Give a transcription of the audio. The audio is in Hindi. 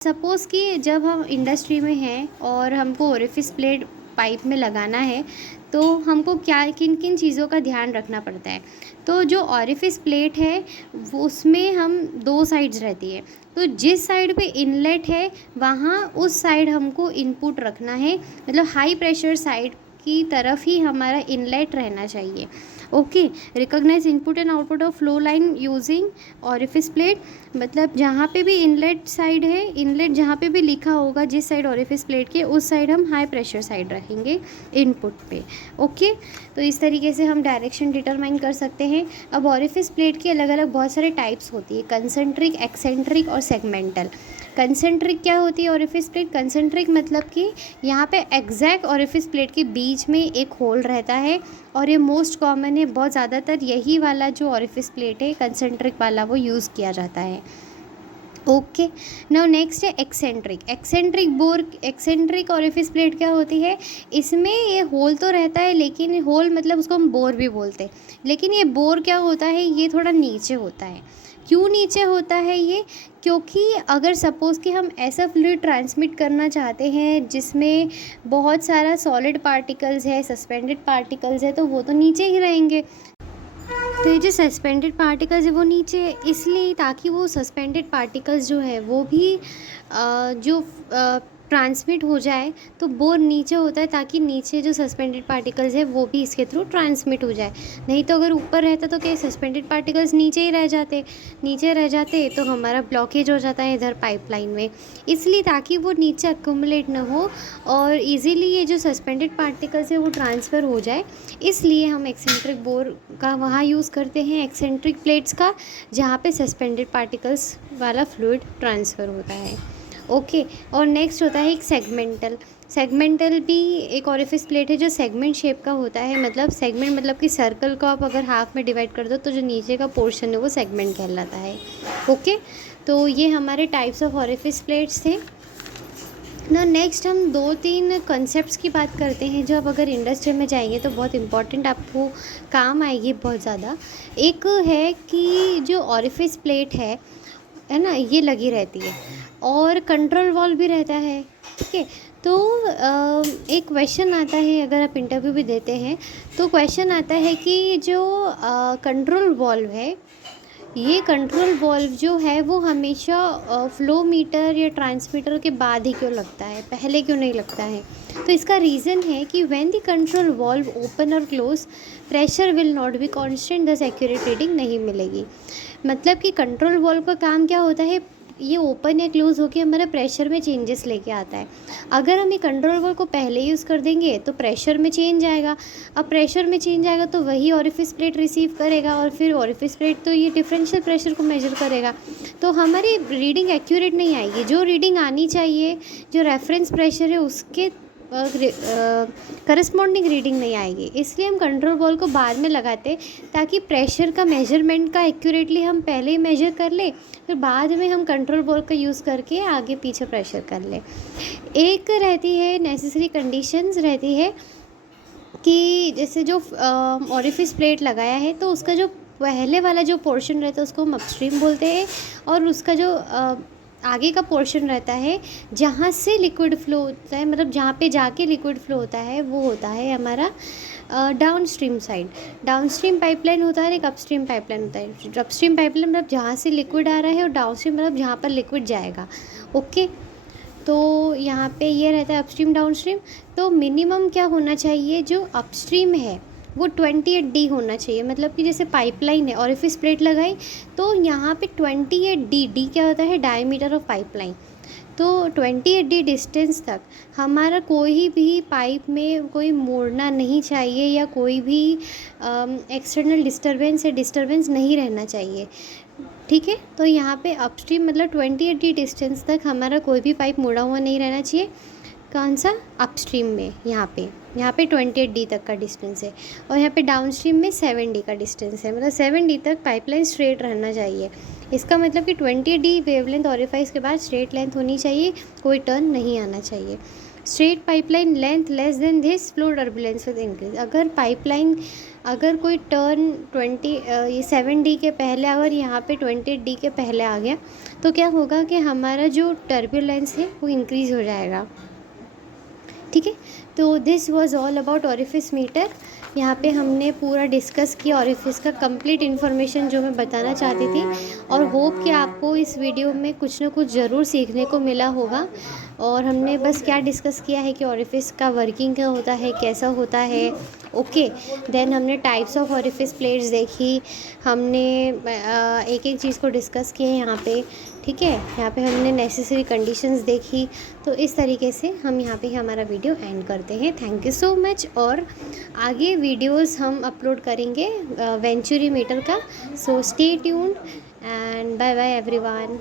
सपोज़ कि जब हम इंडस्ट्री में हैं और हमको ओरिफिस प्लेट पाइप में लगाना है, तो हमको क्या किन-किन चीज़ों का ध्यान रखना पड़ता है। तो जो ओरिफिस प्लेट है वो उसमें हम 2 साइड्स रहती है। तो जिस साइड पे इनलेट है वहाँ उस साइड हमको इनपुट रखना है, मतलब हाई प्रेशर साइड की तरफ ही हमारा इनलेट रहना चाहिए। Okay, recognise input and output of flow line using orifice plate, मतलब जहाँ पे भी इनलेट साइड है, इनलेट जहाँ पे भी लिखा होगा जिस साइड ओरिफिस प्लेट के, उस साइड हम हाई प्रेशर साइड रखेंगे इनपुट पे। ओके, तो इस तरीके से हम डायरेक्शन डिटरमाइन कर सकते हैं। अब ओरिफिस प्लेट के अलग अलग बहुत सारे टाइप्स होती है, कंसेंट्रिक, एक्सेंट्रिक और सेगमेंटल। कंसेंट्रिक क्या होती है ओरिफिस प्लेट? कंसेंट्रिक मतलब कि यहाँ पे एग्जैक्ट ओरिफिस प्लेट के बीच में एक होल रहता है, और ये मोस्ट कॉमन है, बहुत ज़्यादातर यही वाला जो ओरिफिस प्लेट है कंसेंट्रिक वाला वो यूज़ किया जाता है। ओके, नाउ नेक्स्ट है एक्सेंट्रिक। एक्सेंट्रिक ओरिफिस प्लेट क्या होती है? इसमें ये होल तो रहता है, लेकिन होल मतलब उसको हम बोर भी बोलते हैं, लेकिन ये बोर क्या होता है, ये थोड़ा नीचे होता है। क्यों नीचे होता है ये? क्योंकि अगर सपोज़ कि हम ऐसा फ्लूइड ट्रांसमिट करना चाहते हैं जिसमें बहुत सारा सॉलिड पार्टिकल्स है, सस्पेंडेड पार्टिकल्स है, तो वो तो नीचे ही रहेंगे। तो ये जो सस्पेंडेड पार्टिकल्स है वो नीचे, इसलिए ताकि वो सस्पेंडेड पार्टिकल्स जो है वो भी जो ट्रांसमिट हो जाए, तो बोर नीचे होता है ताकि नीचे जो सस्पेंडेड पार्टिकल्स है वो भी इसके थ्रू ट्रांसमिट हो जाए। नहीं तो अगर ऊपर रहता तो क्या सस्पेंडेड पार्टिकल्स नीचे ही रह जाते, तो हमारा ब्लॉकेज हो जाता है इधर पाइपलाइन में। इसलिए ताकि वो नीचे अक्यूमुलेट ना हो और इजीली ये जो सस्पेंडेड पार्टिकल्स है वो ट्रांसफ़र हो जाए, इसलिए हम एक्सेंट्रिक बोर का वहाँ यूज़ करते हैं, एक्सेंट्रिक प्लेट्स का, जहाँ पे सस्पेंडेड पार्टिकल्स वाला फ्लूइड ट्रांसफ़र होता है। ओके, और नेक्स्ट होता है एक सेगमेंटल भी एक ओरिफिस प्लेट है जो सेगमेंट शेप का होता है। मतलब सेगमेंट मतलब कि सर्कल को आप अगर हाफ में डिवाइड कर दो तो जो नीचे का पोर्शन है वो सेगमेंट कहलाता है। ओके, तो ये हमारे टाइप्स ऑफ ओरिफिस प्लेट्स थे ना। नेक्स्ट हम 2-3 कॉन्सेप्ट्स की बात करते हैं जो आप अगर इंडस्ट्री में जाएंगे तो बहुत इंपॉर्टेंट आपको काम आएगी बहुत ज़्यादा। एक है कि जो ओरिफिस प्लेट है ना, ये लगी रहती है और कंट्रोल वॉल्व भी रहता है। ठीक है, तो एक क्वेश्चन आता है, अगर आप इंटरव्यू भी देते हैं तो क्वेश्चन आता है कि जो कंट्रोल वॉल्व है, ये कंट्रोल वॉल्व जो है वो हमेशा फ्लो मीटर या ट्रांसमीटर के बाद ही क्यों लगता है, पहले क्यों नहीं लगता है? तो इसका रीज़न है कि when the control valve open और close, pressure will not be constant, thus accurate reading नहीं मिलेगी। मतलब कि कंट्रोल वॉल्व का काम क्या होता है, ये ओपन या क्लोज होकर हमारे प्रेशर में चेंजेस लेके आता है। अगर हम ये कंट्रोल वॉल्व को पहले यूज़ कर देंगे तो प्रेशर में चेंज आएगा। अब प्रेशर में चेंज आएगा तो वही ओरिफिस प्लेट रिसीव करेगा, और फिर ओरिफिस प्लेट तो ये डिफरेंशियल प्रेशर को मेजर करेगा, तो हमारी रीडिंग एक्यूरेट नहीं आएगी। जो रीडिंग आनी चाहिए, जो रेफरेंस प्रेशर है उसके करस्पॉन्डिंग रीडिंग नहीं आएगी। इसलिए हम कंट्रोल वॉल्व को बाद में लगाते ताकि प्रेशर का मेजरमेंट का एक्यूरेटली हम पहले ही मेजर कर ले, फिर बाद में हम कंट्रोल वॉल्व का यूज़ करके आगे पीछे प्रेशर कर ले। एक रहती है नेसेसरी कंडीशंस रहती है कि जैसे जो ओरिफिस प्लेट लगाया है तो उसका जो पहले वाला जो पोर्शन रहता है उसको हम अपस्ट्रीम बोलते हैं, और उसका जो आगे का पोर्शन रहता है जहाँ से लिक्विड फ्लो होता है, मतलब जहाँ पे जाके लिक्विड फ्लो होता है, वो होता है हमारा down stream side. Down stream pipeline होता है, एक अपस्ट्रीम पाइपलाइन होता है। अपस्ट्रीम पाइपलाइन मतलब जहाँ से लिक्विड आ रहा है, और डाउन स्ट्रीम मतलब जहाँ पर लिक्विड जाएगा। ओके, तो यहाँ पे ये रहता है अपस्ट्रीम डाउन स्ट्रीम। तो मिनिमम क्या होना चाहिए, जो अपस्ट्रीम है वो 28D होना चाहिए। मतलब कि जैसे पाइपलाइन है, ओरिफिस प्लेट लगाई तो यहाँ पे 28D, डी क्या होता है, डायमीटर ऑफ पाइपलाइन। तो 28D डिस्टेंस तक हमारा कोई भी पाइप में कोई मोड़ना नहीं चाहिए, या कोई भी एक्सटर्नल डिस्टर्बेंस नहीं रहना चाहिए। ठीक है, तो यहाँ पे अपस्ट्रीम मतलब 28D डिस्टेंस तक हमारा कोई भी पाइप मुड़ा हुआ नहीं रहना चाहिए। कौन सा? अपस्ट्रीम में यहाँ पे 28D तक का डिस्टेंस है, और यहाँ पे डाउनस्ट्रीम में 7D का डिस्टेंस है। मतलब 7D तक पाइपलाइन स्ट्रेट रहना चाहिए। इसका मतलब कि 20D वेवलेंथ ओरिफाइस के बाद स्ट्रेट लेंथ होनी चाहिए, कोई टर्न नहीं आना चाहिए। Straight pipeline length less than this, flow turbulence with increase. अगर पाइपलाइन अगर कोई टर्न 7D के पहले अगर यहाँ पे 20D के पहले आ गया तो क्या होगा कि हमारा जो टर्बुलेंस है वो इंक्रीज़ हो जाएगा। ठीक है, तो this was all about orifice meter. यहाँ पे हमने पूरा डिस्कस किया ऑरिफिस का कंप्लीट इन्फॉर्मेशन जो मैं बताना चाहती थी, और होप कि आपको इस वीडियो में कुछ ना कुछ ज़रूर सीखने को मिला होगा। और हमने बस क्या डिस्कस किया है कि ऑरिफिस का वर्किंग क्या होता है, कैसा होता है। ओके, देन हमने टाइप्स ऑफ ऑरिफिस प्लेट्स देखी, हमने एक एक चीज़ को डिस्कस किए यहाँ पे। ठीक है, यहाँ पे हमने नेसेसरी कंडीशंस देखी। तो इस तरीके से हम यहाँ पे हमारा वीडियो एंड करते हैं। Thank you so much. और आगे वीडियोस हम अपलोड करेंगे वेंचुरी मीटर का। So stay tuned and bye bye everyone.